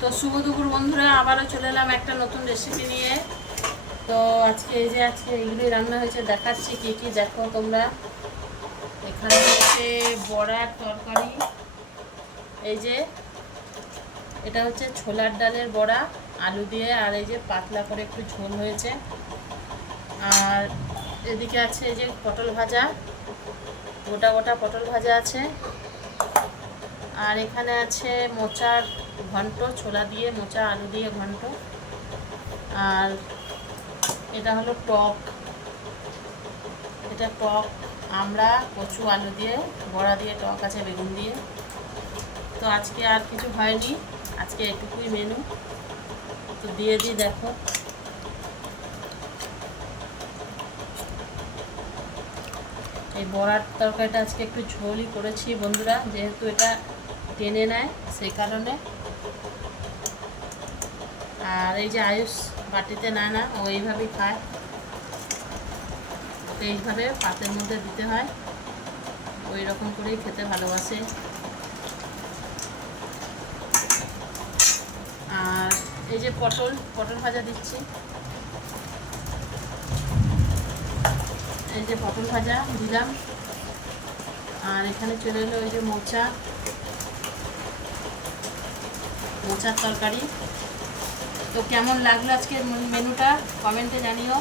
তো শুভ দুপুর বন্ধুরা, আবারও চলে এলাম একটা নতুন রেসিপি নিয়ে। তো আজকে এইগুলি রান্না হয়েছে, দেখাচ্ছি কি কি। দেখো তোমরা, এখানে হচ্ছে বড়ার তরকারি। এই যে এটা হচ্ছে ছোলার ডালের বড়া আলু দিয়ে, আর এই যে পাতলা করে একটু ঝোল হয়েছে। আর এদিকে আছে এই যে পটল ভাজা, গোটা গোটা পটল ভাজা আছে। আর এখানে আছে মোচার ঘন্ট, ছোলা দিয়ে মোচা আলু দিয়ে ঘন্ট। আর এটা হলো টক, এটা টক আমরা কচু আলু দিয়ে বড়া দিয়ে টক আছে, বেগুন দিয়ে। তো আজকে আর কিছু হয়নি, আজকে এটুকুই মেনু। তো দিয়ে দিই, দেখো এই বড়ার তরকারিটা আজকে একটু ঝোলই করেছি বন্ধুরা, যেহেতু এটা টেনে নেয় সেই কারণে। আর এই যে আয়ুষ বাটিতে নেয় না, ও এইভাবেই খায়। এইভাবে পাতের মধ্যে দিতে হয়, ওই রকম করেই খেতে ভালোবাসে। আর এই যে পটল ভাজা দিচ্ছি, এই যে পটল ভাজা দিলাম। আর এখানে চলে এলো ওই যে মোচার তরকারি। তো কেমন লাগলো আজকের মেনুটা কমেন্টে জানিও।